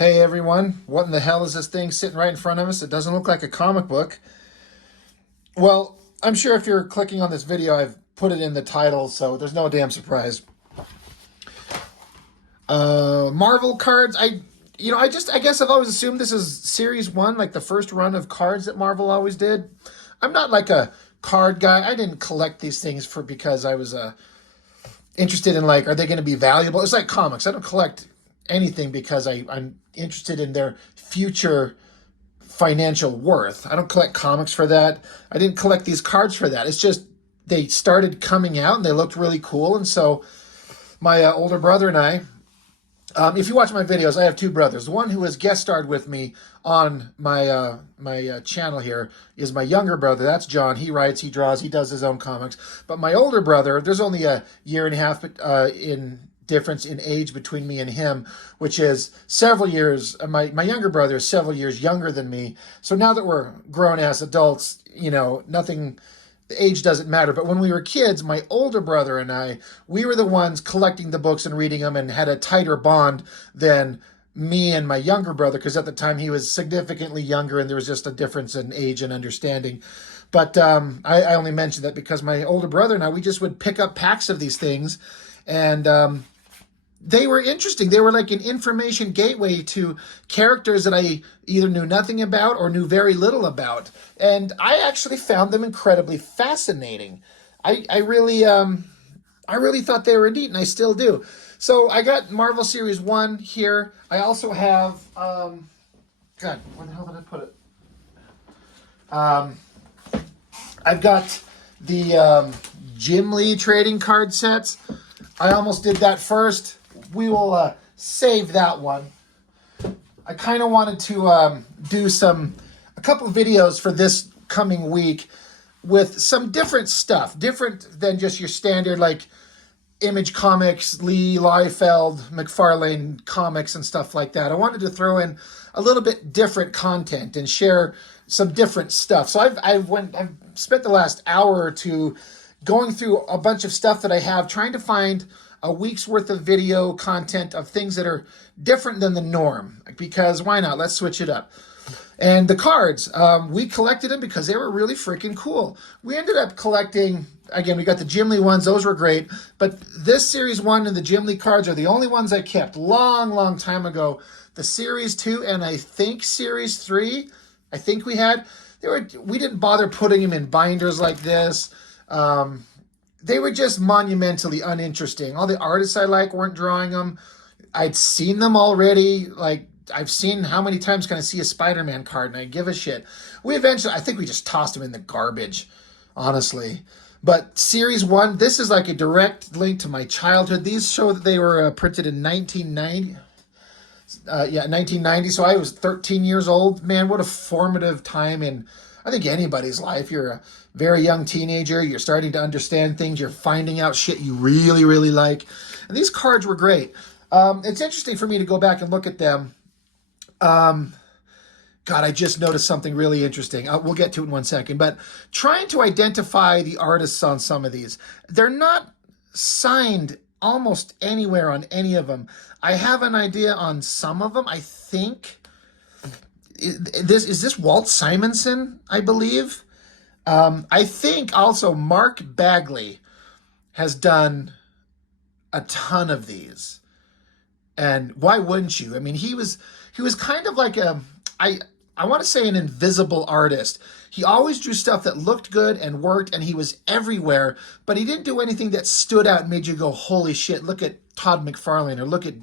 Hey everyone, what in the hell is this thing sitting right in front of us? It doesn't look like a comic book. Well, I'm sure if you're clicking on this video, I've put it in the title, so there's no damn surprise. Marvel cards. I guess I've always assumed this is series one, like the first run of cards that Marvel always did. I'm not like a card guy. I didn't collect these things because I was interested in, like, are they going to be valuable? It's like comics. I don't collect anything because I'm interested in their future financial worth. I don't collect comics for that. I didn't collect these cards for that. It's just they started coming out and they looked really cool. And so my older brother and I, if you watch my videos, I have two brothers. The one who has guest starred with me on my channel here is my younger brother. That's John. He writes, he draws, he does his own comics. But my older brother, there's only a year and a half in difference in age between me and him, which is several years. My younger brother is several years younger than me. So now that we're grown as adults, nothing, the age doesn't matter. But when we were kids, my older brother and I, we were the ones collecting the books and reading them and had a tighter bond than me and my younger brother, because at the time he was significantly younger and there was just a difference in age and understanding. But I only mentioned that because my older brother and I, we just would pick up packs of these things, and they were interesting. They were like an information gateway to characters that I either knew nothing about or knew very little about. And I actually found them incredibly fascinating. I really thought they were neat, and I still do. So I got Marvel Series 1 here. I also have, God, where the hell did I put it? I've got the Jim Lee trading card sets. I almost did that first. We will save that one. I kind of wanted to do a couple of videos for this coming week with some different stuff, different than just your standard like Image Comics, Lee, Liefeld, McFarlane comics and stuff like that. I wanted to throw in a little bit different content and share some different stuff. So I've spent the last hour or two going through a bunch of stuff that I have, trying to find a week's worth of video content of things that are different than the norm, because why not? Let's switch it up. And the cards, we collected them because they were really freaking cool. We ended up collecting, again, we got the Jim Lee ones. Those were great. But this Series 1 and the Jim Lee cards are the only ones I kept long time ago. The Series 2 and I think Series 3, I think we didn't bother putting them in binders like this. They were just monumentally uninteresting. All the artists I like weren't drawing them. I'd seen them already. Like, I've seen how many times can I see a Spider-Man card and I give a shit. I think we just tossed them in the garbage, honestly. But Series 1, this is like a direct link to my childhood. These show that they were printed in 1990. 1990. So I was 13 years old. Man, what a formative time in, I think, anybody's life. You're a very young teenager. You're starting to understand things. You're finding out shit you really like. And these cards were great. It's interesting for me to go back and look at them. God, I just noticed something really interesting. We'll get to it in 1 second. But trying to identify the artists on some of these, they're not signed almost anywhere on any of them. I have an idea on some of them. I think is this Walt Simonson, I believe. I think also Mark Bagley has done a ton of these. And why wouldn't you? I mean, he was kind of like I want to say an invisible artist. He always drew stuff that looked good and worked, and he was everywhere, but he didn't do anything that stood out and made you go, holy shit, look at Todd McFarlane or look at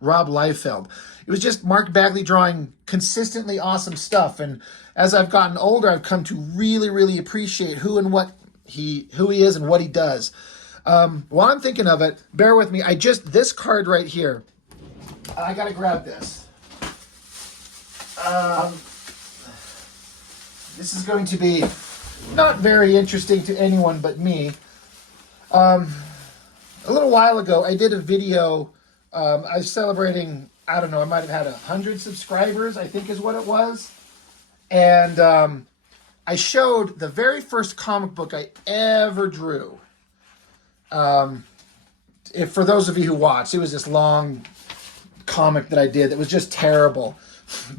Rob Liefeld. It was just Mark Bagley drawing consistently awesome stuff. And as I've gotten older, I've come to really appreciate who he is and what he does. While I'm thinking of it, bear with me. This card right here, I got to grab this. This is going to be not very interesting to anyone but me. A little while ago, I did a video. I was celebrating, I don't know, I might have had 100 subscribers, I think is what it was. And I showed the very first comic book I ever drew. For those of you who watched, it was this long comic that I did that was just terrible.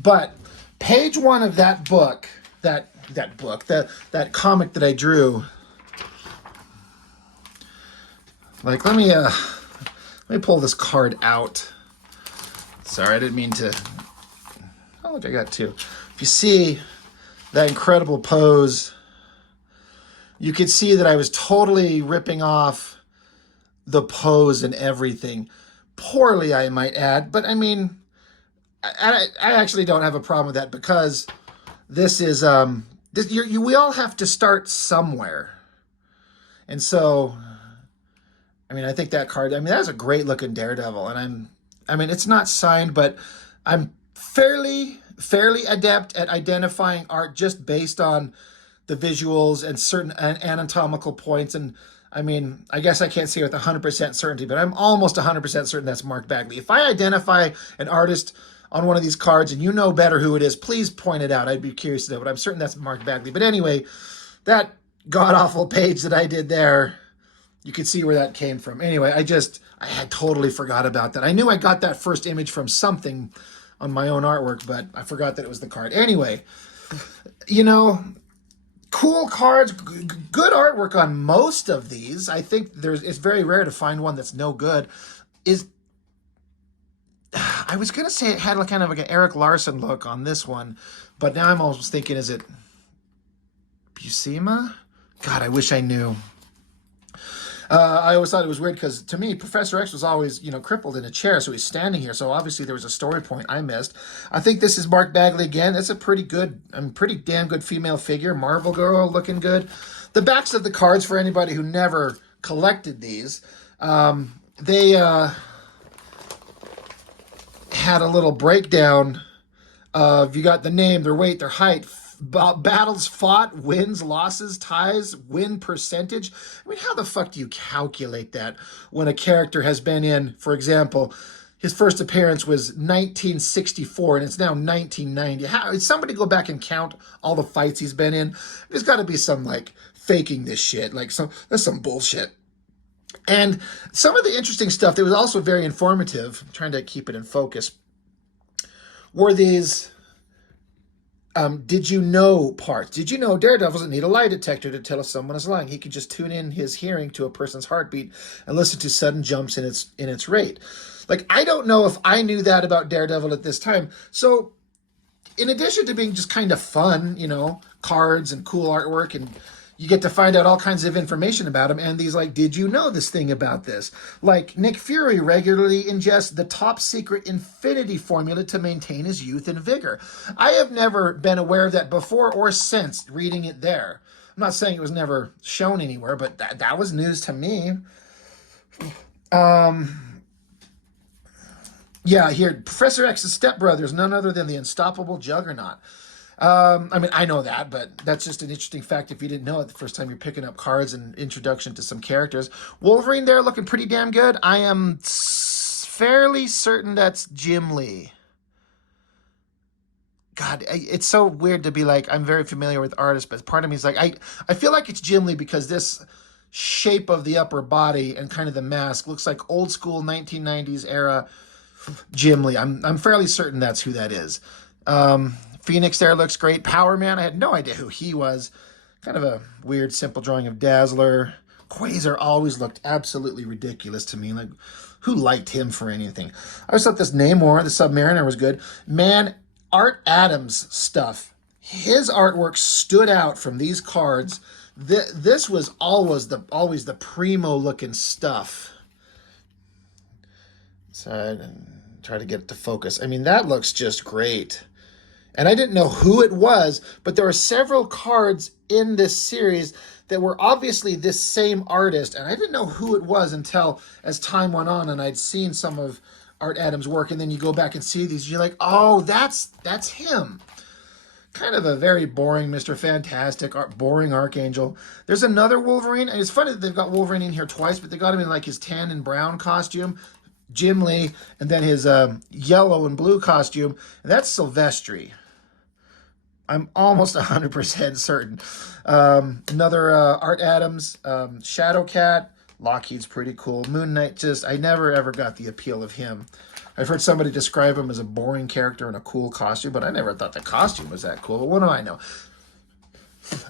But page 1 of that book, that comic that I drew, like, let me pull this card out. Sorry, I didn't mean to. Oh, look, I got 2. If you see that incredible pose, you could see that I was totally ripping off the pose and everything. Poorly, I might add. But I mean, I actually don't have a problem with that, because this is, we all have to start somewhere. And so, I mean, I think that card, I mean, that's a great looking Daredevil. And I mean, it's not signed, but I'm fairly adept at identifying art just based on the visuals and certain anatomical points. And I mean, I guess I can't say with 100% certainty, but I'm almost 100% certain that's Mark Bagley. If I identify an artist on one of these cards and you know better who it is, please point it out. I'd be curious to know, but I'm certain that's Mark Bagley. But anyway, that god-awful page that I did there, you could see where that came from. Anyway, I had totally forgot about that. I knew I got that first image from something on my own artwork, but I forgot that it was the card. Anyway, you know, cool cards, good artwork on most of these. I think it's very rare to find one that's no good. I was going to say it had like kind of like an Eric Larson look on this one, but now I'm almost thinking, is it Buscema? God, I wish I knew. I always thought it was weird because, to me, Professor X was always, crippled in a chair, so he's standing here. So obviously there was a story point I missed. I think this is Mark Bagley again. That's a pretty damn good female figure. Marvel Girl looking good. The backs of the cards, for anybody who never collected these, they had a little breakdown of, you got the name, their weight, their height, battles fought, wins, losses, ties, win percentage. I mean, how the fuck do you calculate that when a character has been in, for example, his first appearance was 1964 and it's now 1990? How did somebody go back and count all the fights he's been in? There's got to be some like faking this shit. Like, that's some bullshit. And some of the interesting stuff that was also very informative, I'm trying to keep it in focus, were these did you know parts. Did you know Daredevil doesn't need a lie detector to tell if someone is lying? He can just tune in his hearing to a person's heartbeat and listen to sudden jumps in its rate. Like, I don't know if I knew that about Daredevil at this time. So in addition to being just kind of fun, cards and cool artwork, and you get to find out all kinds of information about him, and these like, did you know this thing about this? Like, Nick Fury regularly ingests the top secret infinity formula to maintain his youth and vigor. I have never been aware of that before or since reading it there. I'm not saying it was never shown anywhere, but that was news to me. Yeah, here, Professor X's stepbrother is none other than the unstoppable Juggernaut. I mean, I know that, but that's just an interesting fact if you didn't know it the first time you're picking up cards and introduction to some characters. Wolverine there looking pretty damn good. I am fairly certain that's Jim Lee. God, it's so weird to be like, I'm very familiar with artists, but part of me is like, I feel like it's Jim Lee because this shape of the upper body and kind of the mask looks like old school 1990s era Jim Lee. I'm fairly certain that's who that is. Phoenix there looks great. Power Man, I had no idea who he was. Kind of a weird, simple drawing of Dazzler. Quasar always looked absolutely ridiculous to me. Like, who liked him for anything? I always thought this Namor, the Submariner, was good. Man, Art Adams stuff. His artwork stood out from these cards. This was always the primo looking stuff. So I try to get it to focus. I mean, that looks just great. And I didn't know who it was, but there were several cards in this series that were obviously this same artist, and I didn't know who it was until as time went on and I'd seen some of Art Adams' work, and then you go back and see these, you're like, oh, that's him. Kind of a very boring Mr. Fantastic, boring Archangel. There's another Wolverine, and it's funny that they've got Wolverine in here twice, but they got him in like his tan and brown costume, Jim Lee, and then his yellow and blue costume, and that's Silvestri. I'm almost 100% certain. Another Art Adams, Shadowcat. Lockheed's pretty cool. Moon Knight, I never ever got the appeal of him. I've heard somebody describe him as a boring character in a cool costume, but I never thought the costume was that cool. But what do I know?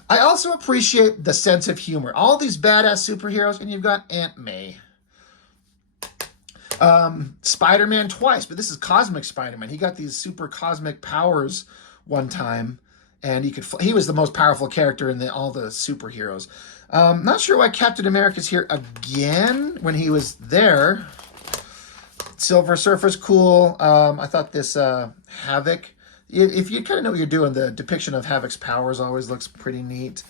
I also appreciate the sense of humor. All these badass superheroes, and you've got Aunt May. Spider-Man twice, but this is Cosmic Spider-Man. He got these super cosmic powers one time, and he was the most powerful character in all the superheroes. Not sure why Captain America's here again when he was there. Silver Surfer's cool. I thought this Havoc, if you kind of know what you're doing, the depiction of Havoc's powers always looks pretty neat.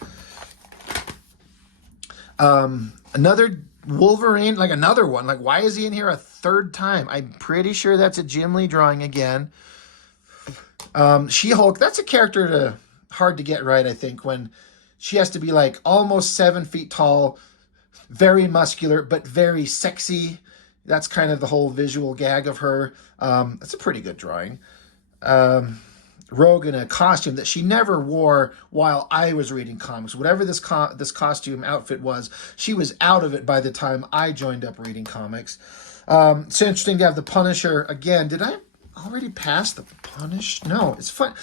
Another Wolverine, like another one. Like, why is he in here a third time? I'm pretty sure that's a Jim Lee drawing again. She-Hulk, that's a character hard to get right, I think, when she has to be like almost 7 feet tall, very muscular, but very sexy. That's kind of the whole visual gag of her. That's a pretty good drawing. Rogue in a costume that she never wore while I was reading comics. Whatever this costume outfit was, she was out of it by the time I joined up reading comics. It's interesting to have the Punisher again. Did I already pass the Punish? No, it's fun.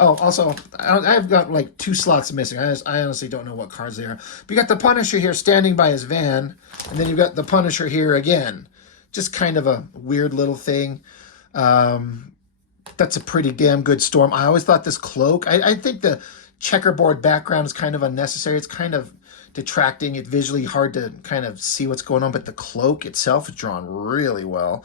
Oh, also, I've got like 2 slots missing. I honestly don't know what cards they are. But you got the Punisher here standing by his van, and then you've got the Punisher here again. Just kind of a weird little thing. That's a pretty damn good storm. I always thought this cloak, I think the checkerboard background is kind of unnecessary. It's kind of detracting. It's visually hard to kind of see what's going on, but the cloak itself is drawn really well.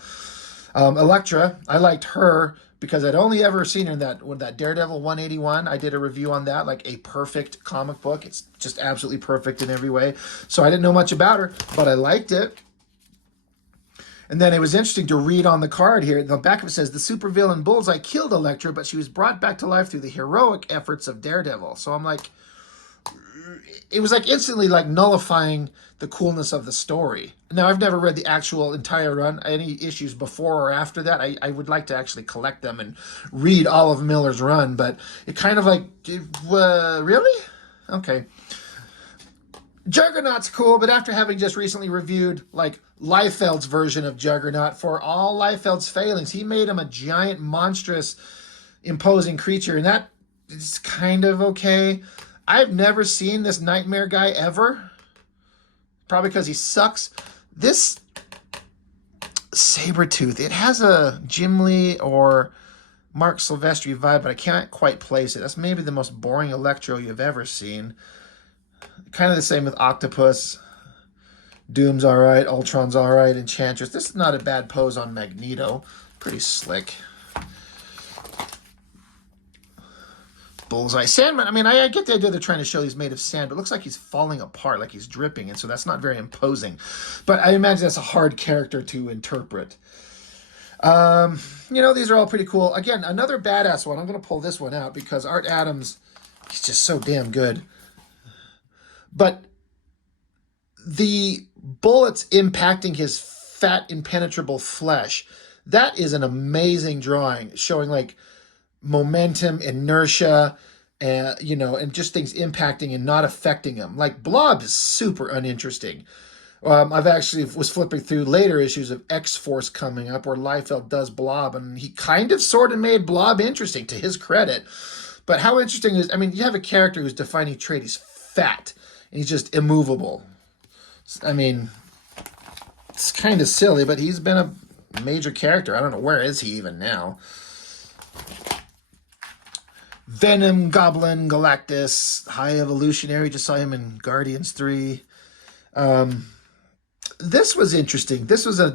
Elektra, I liked her because I'd only ever seen her in that Daredevil 181. I did a review on that, like a perfect comic book. It's just absolutely perfect in every way. So I didn't know much about her, but I liked it. And then it was interesting to read on the card here. The back of it says, the supervillain Bullseye killed Elektra, but she was brought back to life through the heroic efforts of Daredevil. So I'm like, it was like instantly like nullifying the coolness of the story. Now, I've never read the actual entire run, any issues before or after that. I would like to actually collect them and read all of Miller's run, but it kind of like, really? Okay. Juggernaut's cool, but after having just recently reviewed like Liefeld's version of Juggernaut, for all Liefeld's failings, he made him a giant, monstrous, imposing creature, and that is kind of okay. I've never seen this Nightmare guy ever, probably because he sucks. This Sabretooth, it has a Jim Lee or Mark Silvestri vibe, but I can't quite place it. That's maybe the most boring Electro you've ever seen. Kind of the same with Octopus. Doom's all right. Ultron's all right. Enchantress. This is not a bad pose on Magneto. Pretty slick. Bullseye. Sandman. I mean, I get the idea they're trying to show he's made of sand, but it looks like he's falling apart, like he's dripping, and so that's not very imposing. But I imagine that's a hard character to interpret. These are all pretty cool. Again, another badass one. I'm going to pull this one out because Art Adams, he's just so damn good. But the bullets impacting his fat, impenetrable flesh, that is an amazing drawing, showing like momentum, inertia, and just things impacting and not affecting him. Like Blob is super uninteresting. I've actually was flipping through later issues of X-Force coming up where Liefeld does Blob, and he kind of sort of made Blob interesting to his credit. But how interesting is, I mean, you have a character whose defining trait is fat. He's just immovable. I mean, it's kind of silly, but he's been a major character. I don't know, where is he even now? Venom, Goblin, Galactus, High Evolutionary. Just saw him in Guardians 3. This was interesting. This was I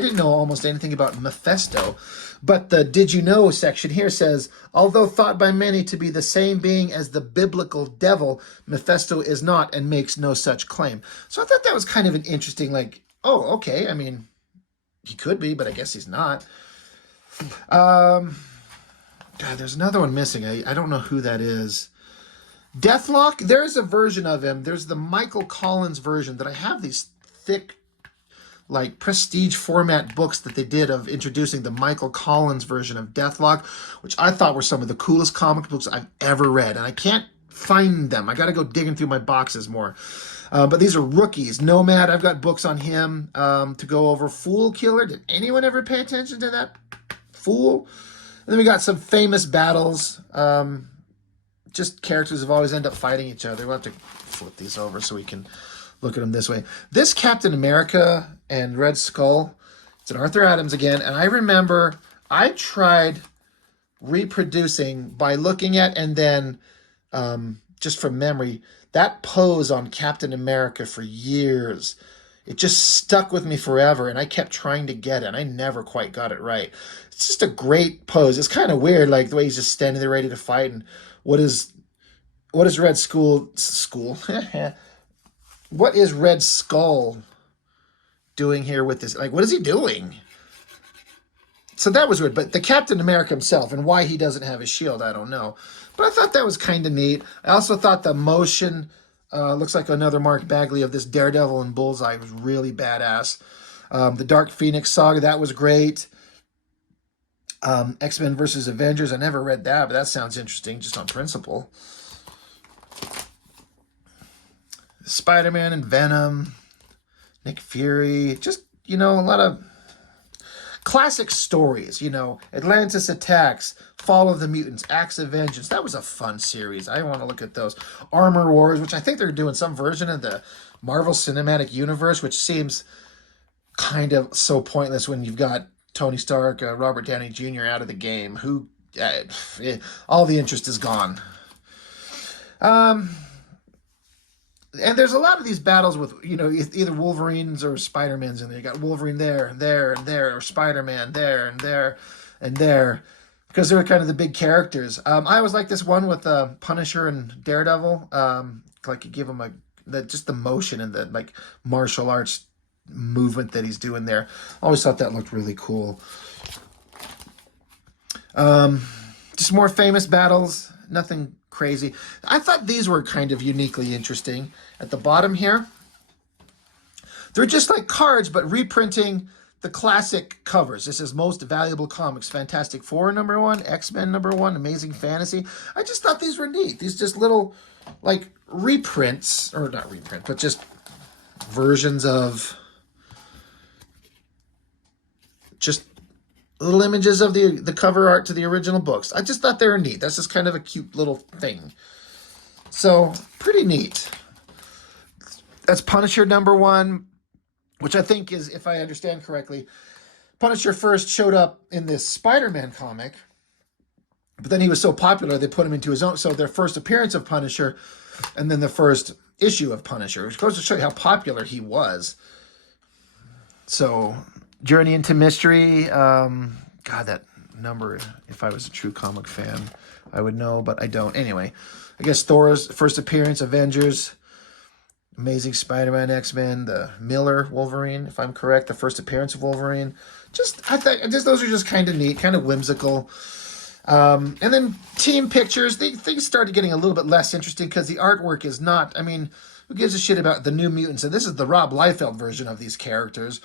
didn't know almost anything about Mephisto, but the Did You Know section here says, although thought by many to be the same being as the biblical devil, Mephisto is not and makes no such claim. So I thought that was kind of an interesting, like, oh, okay. I mean, he could be, but I guess he's not. God, there's another one missing. I don't know who that is. Deathlock, there's a version of him. There's the Michael Collins version that I have these thick, like prestige format books that they did of introducing the Michael Collins version of Deathlock, which I thought were some of the coolest comic books I've ever read. And I can't find them. I got to go digging through my boxes more. But these are rookies. Nomad, I've got books on him to go over. Fool Killer, did anyone ever pay attention to that? Fool? And then we got some famous battles. Just characters have always end up fighting each other. We'll have to flip these over so we can look at them this way. This Captain America and Red Skull, it's an Arthur Adams again. And I remember I tried reproducing by looking at and then just from memory, that pose on Captain America for years. It just stuck with me forever, and I kept trying to get it, and I never quite got it right. It's just a great pose. It's kind of weird, like the way he's just standing there ready to fight, and what is Red Skull? What is Red Skull doing here with this? Like, what is he doing? So that was weird. But the Captain America himself and why he doesn't have his shield, I don't know. But I thought that was kind of neat. I also thought the motion looks like another Mark Bagley of this Daredevil and Bullseye was really badass. The Dark Phoenix saga, that was great. X-Men versus Avengers, I never read that, but that sounds interesting just on principle. Spider-Man and Venom, Nick Fury, just, a lot of classic stories, Atlantis Attacks, Fall of the Mutants, Acts of Vengeance. That was a fun series. I want to look at those. Armor Wars, which I think they're doing some version of the Marvel Cinematic Universe, which seems kind of so pointless when you've got Tony Stark, Robert Downey Jr. out of the game. All the interest is gone. And there's a lot of these battles with, either Wolverines or Spider-Mans in there. You got Wolverine there, and there, and there, or Spider-Man there, and there, and there, because they're kind of the big characters. I always like this one with Punisher and Daredevil. Like you give him just the motion and the martial arts movement that he's doing there. I always thought that looked really cool. Just more famous battles, nothing crazy. I thought these were kind of uniquely interesting. At the bottom here, they're just like cards, but reprinting the classic covers. This is Most Valuable Comics, Fantastic Four #1, X-Men #1, Amazing Fantasy. I just thought these were neat. These just little reprints, or not reprint, but just versions of just little images of the cover art to the original books. I just thought they were neat. That's just kind of a cute little thing. So, pretty neat. That's Punisher #1, which I think is, if I understand correctly, Punisher first showed up in this Spider-Man comic, but then he was so popular they put him into his own. So their first appearance of Punisher, and then the first issue of Punisher, which goes to show you how popular he was. So, Journey into Mystery. God, that number, if I was a true comic fan, I would know, but I don't. Anyway, I guess Thor's first appearance, Avengers, Amazing Spider-Man, X-Men, the Miller Wolverine, if I'm correct, the first appearance of Wolverine. I thought those are just kind of neat, kind of whimsical. And then team pictures, things started getting a little bit less interesting because the artwork is not, who gives a shit about the New Mutants? And this is the Rob Liefeld version of these characters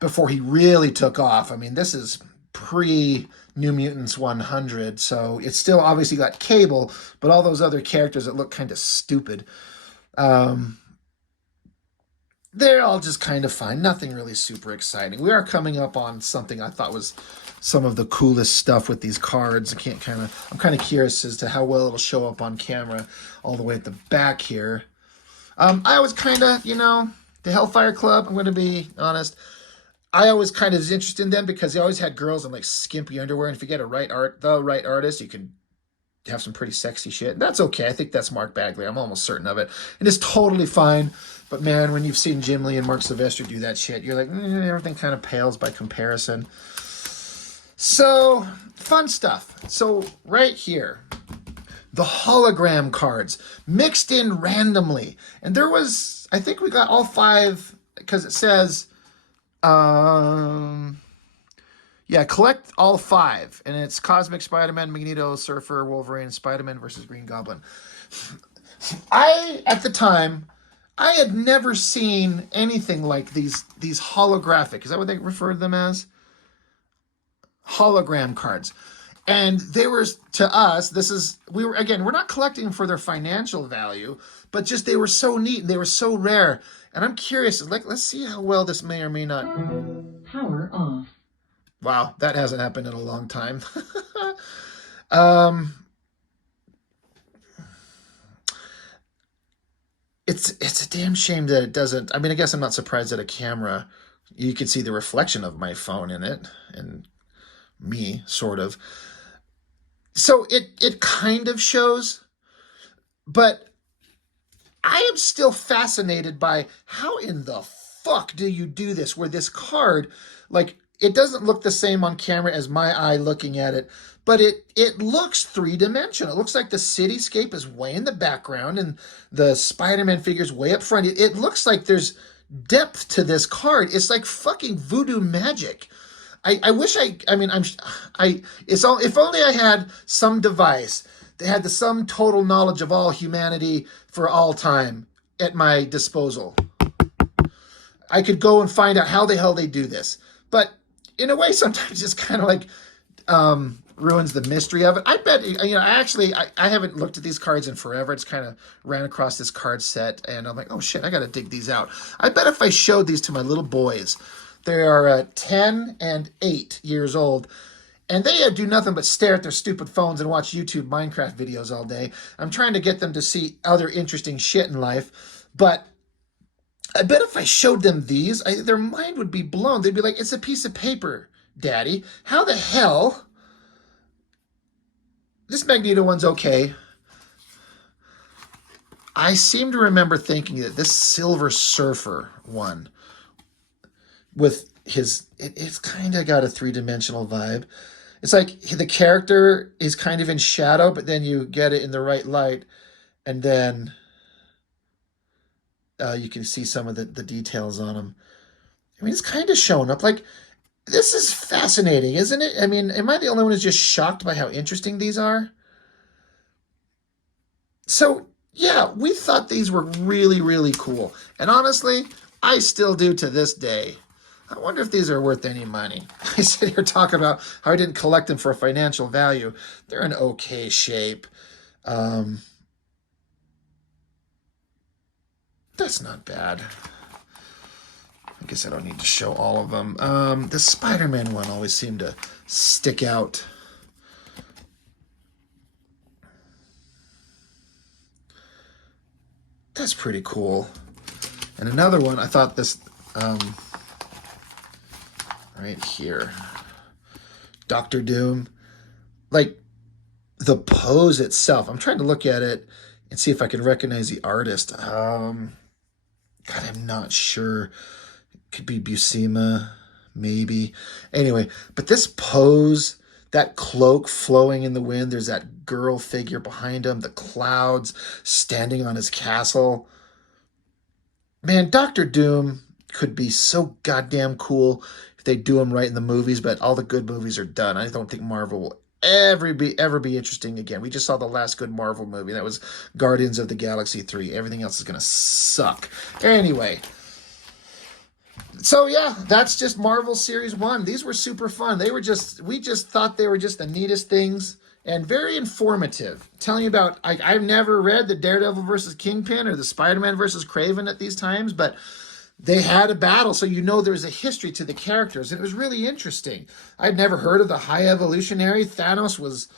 before he really took off. This is pre-New Mutants 100, so it's still obviously got Cable, but all those other characters that look kind of stupid. They're all just kind of fine. Nothing really super exciting. We are coming up on something I thought was some of the coolest stuff with these cards. I'm kind of curious as to how well it'll show up on camera all the way at the back here. I was kind of, the Hellfire Club, I'm going to be honest, I always kind of was interested in them because they always had girls in skimpy underwear. And if you get the right artist, you can have some pretty sexy shit. And that's okay. I think that's Mark Bagley. I'm almost certain of it. And it's totally fine. But man, when you've seen Jim Lee and Mark Silvestri do that shit, you're like, everything kind of pales by comparison. So, fun stuff. So, right here, the hologram cards mixed in randomly. And there was, I think we got all 5, because it says, collect all 5, and it's Cosmic Spider-Man, Magneto, Surfer, Wolverine, Spider-Man versus Green Goblin. At the time, I had never seen anything like these holographic, is that what they refer to them as? Hologram cards. And they were, to us, we're not collecting them for their financial value, but just they were so neat and they were so rare. And I'm curious, like, let's see how well this may or may not. Power off. Wow, that hasn't happened in a long time. um, it's a damn shame that it doesn't. I mean, I guess I'm not surprised that a camera, you could see the reflection of my phone in it and me, sort of. So it kind of shows, but I am still fascinated by how in the fuck do you do this where this card, like, it doesn't look the same on camera as my eye looking at it, but it looks three-dimensional. It looks like the cityscape is way in the background and the Spider-Man figure's way up front. It looks like there's depth to this card. It's like fucking voodoo magic. I wish it's all, if only I had some device that had the sum total knowledge of all humanity for all time at my disposal. I could go and find out how the hell they do this. But in a way, sometimes it's kind of like ruins the mystery of it. I bet, I haven't looked at these cards in forever. It's kind of ran across this card set, and I'm like, oh shit, I got to dig these out. I bet if I showed these to my little boys, they are 10 and 8 years old, and they do nothing but stare at their stupid phones and watch YouTube Minecraft videos all day. I'm trying to get them to see other interesting shit in life, but I bet if I showed them these, their mind would be blown. They'd be like, it's a piece of paper, Daddy. How the hell? This Magneto one's okay. I seem to remember thinking that this Silver Surfer one with it's kind of got a three-dimensional vibe. It's like the character is kind of in shadow, but then you get it in the right light, and then you can see some of the details on him. I mean, it's kind of showing up. Like, this is fascinating, isn't it? I mean, am I the only one who's just shocked by how interesting these are? So, yeah, we thought these were really, really cool. And honestly, I still do to this day. I wonder if these are worth any money. I sit here talking about how I didn't collect them for a financial value. They're in okay shape. That's not bad. I guess I don't need to show all of them. The Spider-Man one always seemed to stick out. That's pretty cool. And another one, I thought this... right here, Doctor Doom, like the pose itself. I'm trying to look at it and see if I can recognize the artist. God, I'm not sure. It could be Buscema, maybe. Anyway, but this pose, that cloak flowing in the wind, there's that girl figure behind him, the clouds standing on his castle. Man, Doctor Doom could be so goddamn cool if they do him right in the movies, but all the good movies are done. I don't think Marvel will ever be interesting again. We just saw the last good Marvel movie. That was Guardians of the Galaxy 3. Everything else is going to suck. Anyway, so yeah, that's just Marvel Series 1. These were super fun. We just thought they were just the neatest things and very informative. Telling you about, I've never read the Daredevil versus Kingpin or the Spider-Man versus Kraven at these times, but they had a battle, so you know there's a history to the characters, and it was really interesting. I'd never heard of the High Evolutionary. Thanos was...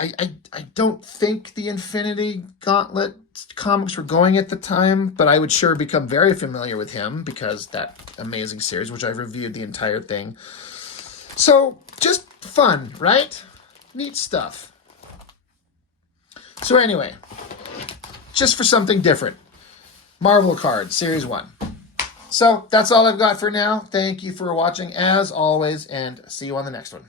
I don't think the Infinity Gauntlet comics were going at the time, but I would sure become very familiar with him because that amazing series, which I've reviewed the entire thing. So, just fun, right? Neat stuff. So anyway, just for something different. Marvel Cards, Series 1. So, that's all I've got for now. Thank you for watching, as always, and see you on the next one.